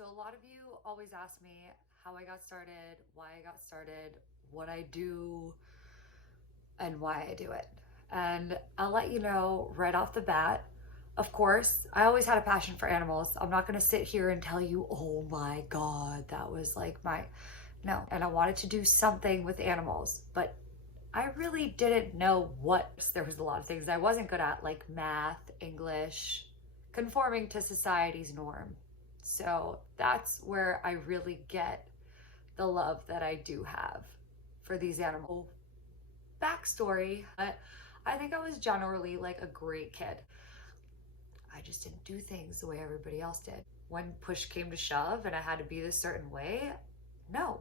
So a lot of you always ask me how I got started, why I got started, what I do, and why I do it. And I'll let you know right off the bat. Of course, I always had a passion for animals. I'm not going to sit here and tell you, oh my God, that was like my. No. And I wanted to do something with animals, but I really didn't know what. There was a lot of things I wasn't good at, like math, English, conforming to society's norm. So that's where I really get the love that I do have for these animals. Backstory, but I think I was generally like a great kid. I just didn't do things the way everybody else did. When push came to shove and I had to be this certain way, no.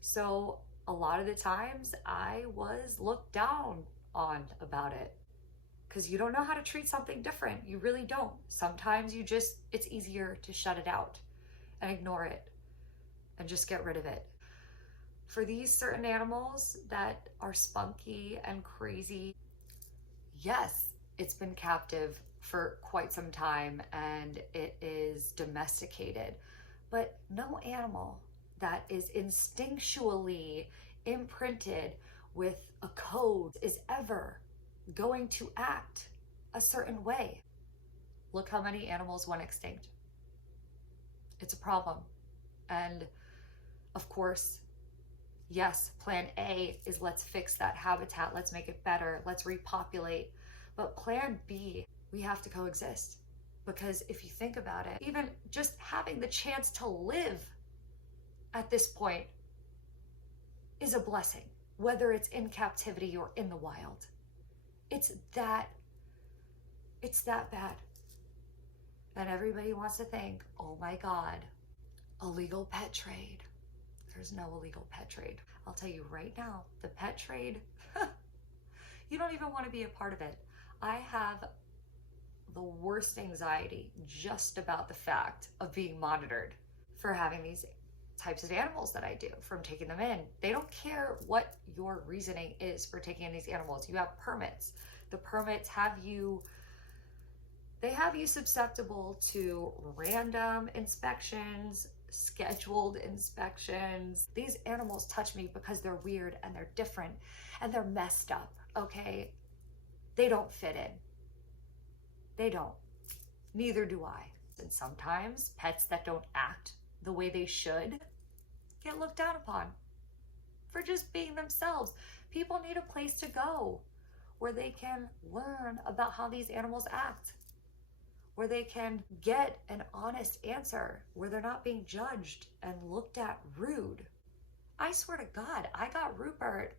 So a lot of the times I was looked down on about it because you don't know how to treat something different. You really don't. Sometimes it's easier to shut it out and ignore it and just get rid of it. For these certain animals that are spunky and crazy, yes, it's been captive for quite some time and it is domesticated, but no animal that is instinctually imprinted with a code is ever going to act a certain way. Look how many animals went extinct. It's a problem. And of course, yes, plan A is let's fix that habitat, let's make it better, let's repopulate. But plan B, we have to coexist. Because if you think about it, even just having the chance to live at this point is a blessing, whether it's in captivity or in the wild. It's that bad. And everybody wants to think, oh my God, illegal pet trade. There's no illegal pet trade. I'll tell you right now, the pet trade, you don't even want to be a part of it. I have the worst anxiety just about the fact of being monitored for having these types of animals that I do, from taking them in. They don't care what your reasoning is for taking in these animals. You have permits. The permits have you susceptible to random inspections, scheduled inspections. These animals touch me because they're weird and they're different and they're messed up, okay? They don't fit in. They don't. Neither do I. And sometimes pets that don't act the way they should get looked down upon for just being themselves. People need a place to go where they can learn about how these animals act, where they can get an honest answer, where they're not being judged and looked at rude. I swear to God, I got Rupert.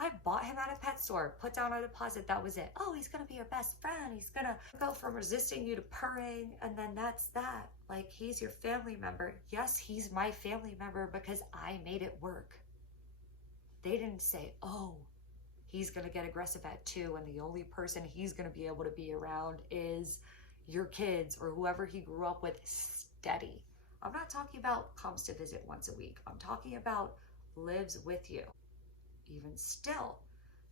I bought him at a pet store, put down a deposit, that was it. Oh, he's gonna be your best friend. He's gonna go from resisting you to purring, and then that's that. Like, he's your family member. Yes, he's my family member because I made it work. They didn't say, oh, he's gonna get aggressive at 2 and the only person he's gonna be able to be around is your kids or whoever he grew up with. Steady. I'm not talking about comes to visit once a week. I'm talking about lives with you. Even still,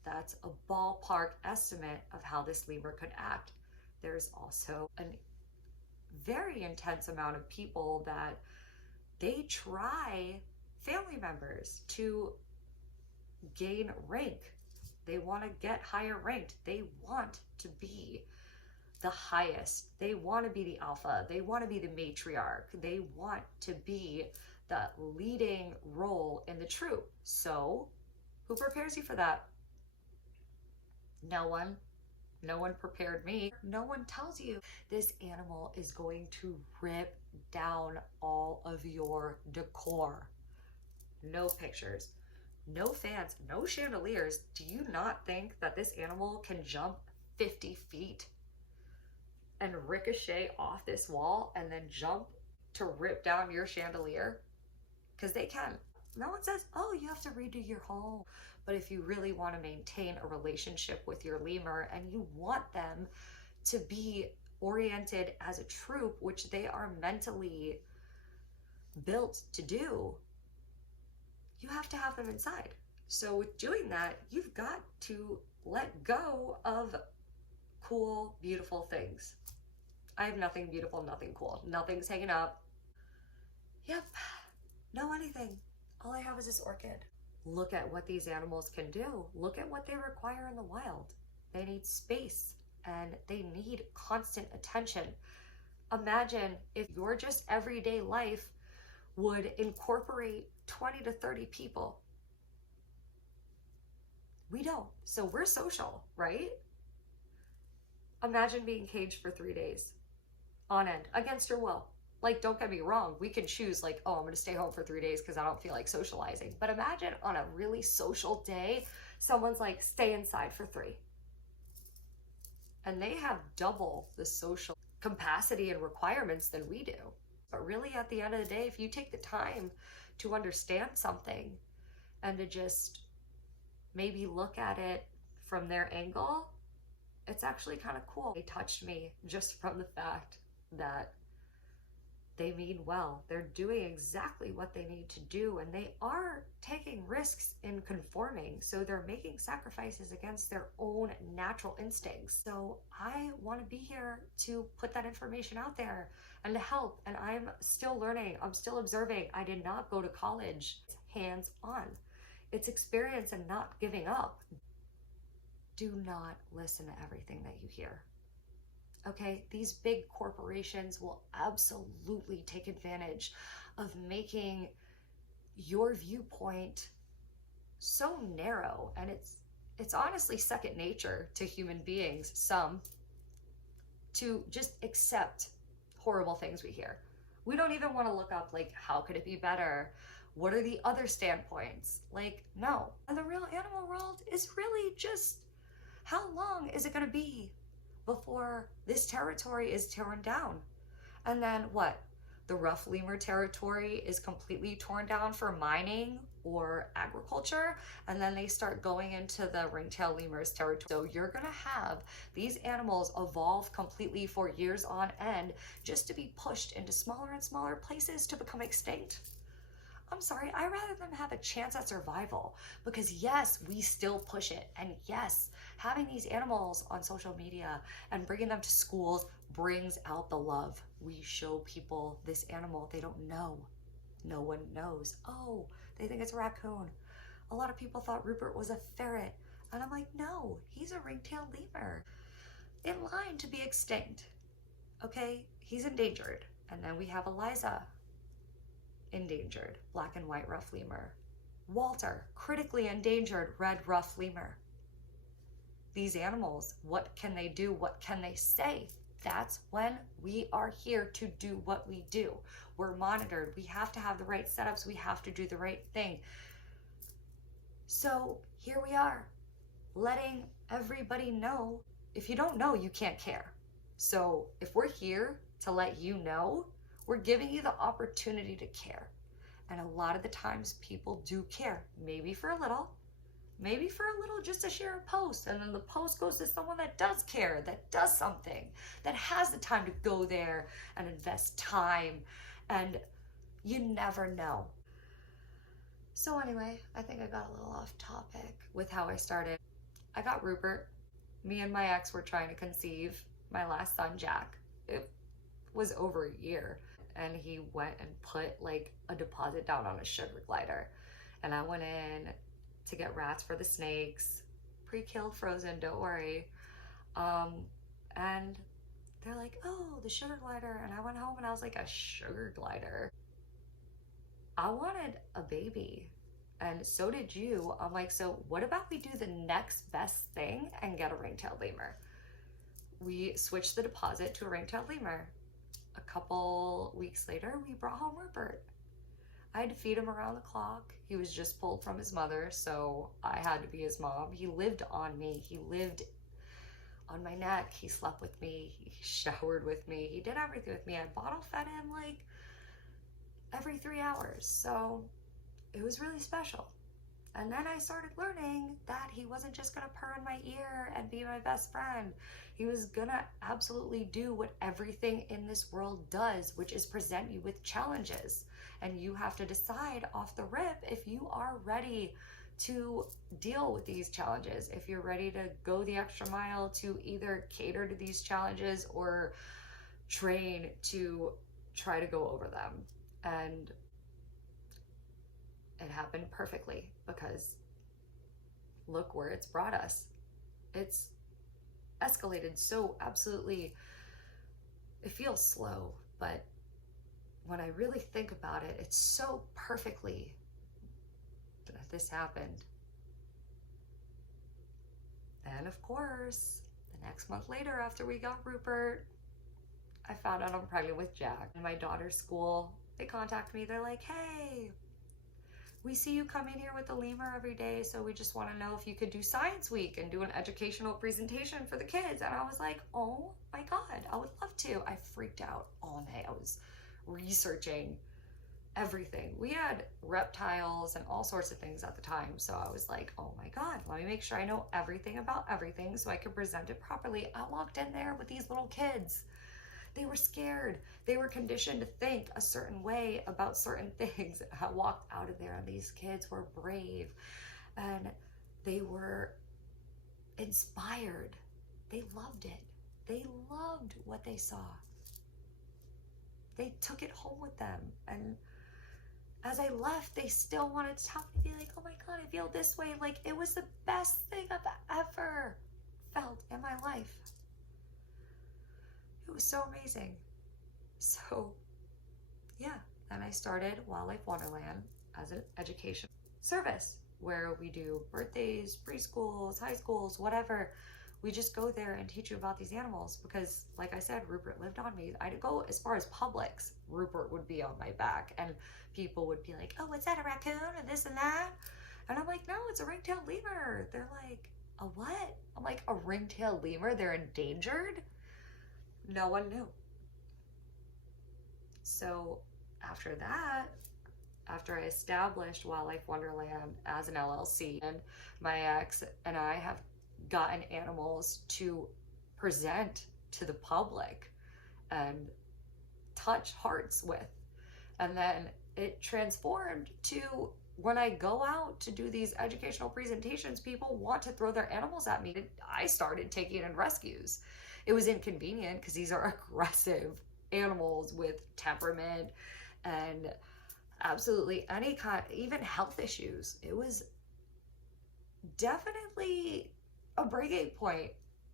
that's a ballpark estimate of how this lemur could act. There's also a very intense amount of people that they try family members to gain rank. They want to get higher ranked. They want to be the highest. They want to be the alpha. They want to be the matriarch. They want to be the leading role in the troop. So who prepares you for that? No one. No one prepared me. No one tells you this animal is going to rip down all of your decor. No pictures, no fans, no chandeliers. Do you not think that this animal can jump 50 feet and ricochet off this wall and then jump to rip down your chandelier? Because they can. No one says, oh, you have to redo your home. But if you really want to maintain a relationship with your lemur and you want them to be oriented as a troop, which they are mentally built to do, you have to have them inside. So with doing that, you've got to let go of cool, beautiful things. I have nothing beautiful, nothing cool. Nothing's hanging up. Yep, no anything. All I have is this orchid. Look at what these animals can do. Look at what they require in the wild. They need space and they need constant attention. Imagine if your just everyday life would incorporate 20 to 30 people. We don't. So we're social, right? Imagine being caged for 3 days on end against your will. Like, don't get me wrong, we can choose, like, oh, I'm going to stay home for 3 days because I don't feel like socializing. But imagine on a really social day, someone's like, stay inside for 3. And they have double the social capacity and requirements than we do. But really, at the end of the day, if you take the time to understand something and to just maybe look at it from their angle, it's actually kind of cool. They touched me just from the fact that they mean well. They're doing exactly what they need to do, and they are taking risks in conforming. So they're making sacrifices against their own natural instincts. So I want to be here to put that information out there and to help. And I'm still learning. I'm still observing. I did not go to college. It's hands-on. It's experience and not giving up. Do not listen to everything that you hear. Okay, these big corporations will absolutely take advantage of making your viewpoint so narrow, and it's honestly second nature to human beings, some, to just accept horrible things we hear. We don't even want to look up, like, how could it be better? What are the other standpoints? Like, no. And the real animal world is really just, how long is it going to be before this territory is torn down? And then what? The rough lemur territory is completely torn down for mining or agriculture, and then they start going into the ringtail lemurs territory. So you're gonna have these animals evolve completely for years on end just to be pushed into smaller and smaller places to become extinct. I'm sorry, I'd rather them have a chance at survival, because yes, we still push it. And yes, having these animals on social media and bringing them to schools brings out the love. We show people this animal they don't know. No one knows. Oh, they think it's a raccoon. A lot of people thought Rupert was a ferret. And I'm like, no, he's a ringtail lemur in line to be extinct. Okay, he's endangered. And then we have Eliza, endangered, black and white rough lemur. Walter, critically endangered, red rough lemur. These animals, what can they do? What can they say? That's when we are here to do what we do. We're monitored. We have to have the right setups. We have to do the right thing. So here we are, letting everybody know. If you don't know, you can't care. So if we're here to let you know, we're giving you the opportunity to care. And a lot of the times people do care, maybe for a little just to share a post. And then the post goes to someone that does care, that does something, that has the time to go there and invest time. And you never know. So anyway, I think I got a little off topic with how I started. I got Rupert. Me and my ex were trying to conceive my last son, Jack. It was over a year. And he went and put like a deposit down on a sugar glider. And I went in to get rats for the snakes, pre-killed, frozen, don't worry. And they're like, oh, the sugar glider. And I went home and I was like, a sugar glider? I wanted a baby. And so did you. I'm like, so what about we do the next best thing and get a ringtail lemur? We switched the deposit to a ringtail lemur. A couple weeks later, we brought home Rupert. I had to feed him around the clock. He was just pulled from his mother, so I had to be his mom. He lived on me. He lived on my neck. He slept with me. He showered with me. He did everything with me. I bottle fed him like every 3 hours. So it was really special. And then I started learning that he wasn't just gonna purr in my ear and be my best friend. He was gonna absolutely do what everything in this world does, which is present you with challenges. And you have to decide off the rip if you are ready to deal with these challenges, if you're ready to go the extra mile to either cater to these challenges or train to try to go over them. And it happened perfectly because look where it's brought us. It's escalated so absolutely, it feels slow, but when I really think about it, it's so perfectly that this happened. And of course, the next month later, after we got Rupert, I found out I'm pregnant with Jack. In my daughter's school, they contact me. They're like, hey, we see you come in here with the lemur every day, so we just want to know if you could do science week and do an educational presentation for the kids. And I was like, oh my God, I would love to. I freaked out all day. I was researching everything. We had reptiles and all sorts of things at the time. So I was like, oh my God, let me make sure I know everything about everything so I can present it properly. I walked in there with these little kids. They were scared. They were conditioned to think a certain way about certain things. I walked out of there and these kids were brave and they were inspired. They loved it. They loved what they saw. They took it home with them. And as I left, they still wanted to tell me, be like, oh my God, I feel this way. Like, it was the best thing I've ever felt in my life. It was so amazing. So, yeah. And I started Wildlife Wonderland as an education service where we do birthdays, preschools, high schools, whatever. We just go there and teach you about these animals because, like I said, Rupert lived on me. I'd go as far as Publix. Rupert would be on my back and people would be like, oh, is that a raccoon and this and that? And I'm like, no, it's a ring-tailed lemur. They're like, a what? I'm like, a ring-tailed lemur? They're endangered? No one knew. So after that, after I established Wildlife Wonderland as an LLC, and my ex and I have gotten animals to present to the public and touch hearts with. And then it transformed to when I go out to do these educational presentations, people want to throw their animals at me. I started taking in rescues. It was inconvenient because these are aggressive animals with temperament and absolutely any kind, even health issues. It was definitely a breaking point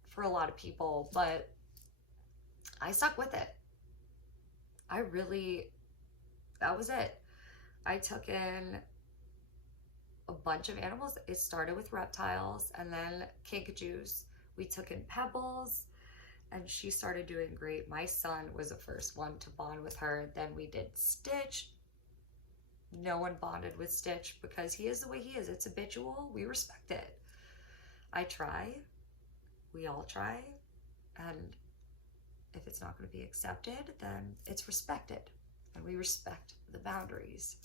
for a lot of people, but I stuck with it. That was it. I took in a bunch of animals. It started with reptiles and then kinkajous. We took in Pebbles and she started doing great. My son was the first one to bond with her. Then we did Stitch. No one bonded with Stitch because he is the way he is. It's habitual. We respect it. I try. We all try. And if it's not going to be accepted, then it's respected. And we respect the boundaries.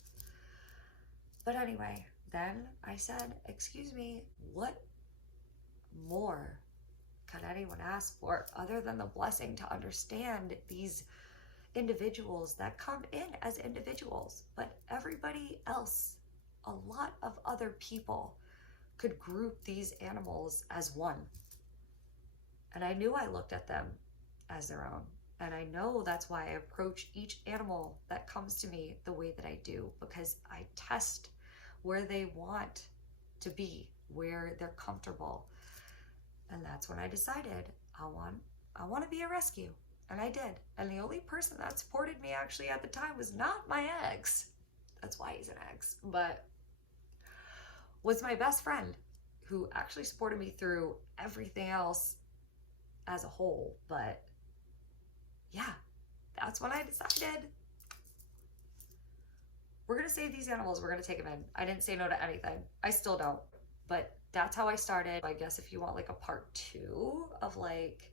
But anyway, then I said, excuse me, what more can anyone ask for other than the blessing to understand these individuals that come in as individuals, but everybody else, a lot of other people could group these animals as one. And I knew I looked at them as their own. And I know that's why I approach each animal that comes to me the way that I do, because I test where they want to be, where they're comfortable. And that's when I decided I want to be a rescue. And I did. And the only person that supported me actually at the time was not my ex. That's why he's an ex. But was my best friend who actually supported me through everything else as a whole. But yeah, that's when I decided we're going to save these animals. We're going to take them in. I didn't say no to anything. I still don't. But that's how I started. I guess if you want like a part 2 of like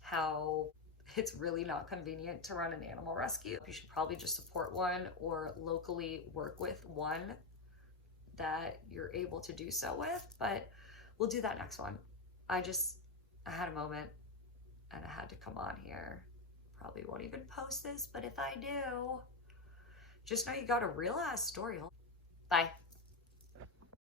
how it's really not convenient to run an animal rescue, you should probably just support one or locally work with one that you're able to do so with. But we'll do that next one. I had a moment and I had to come on here. Probably won't even post this, but if I do, just know you got a real ass story. Bye.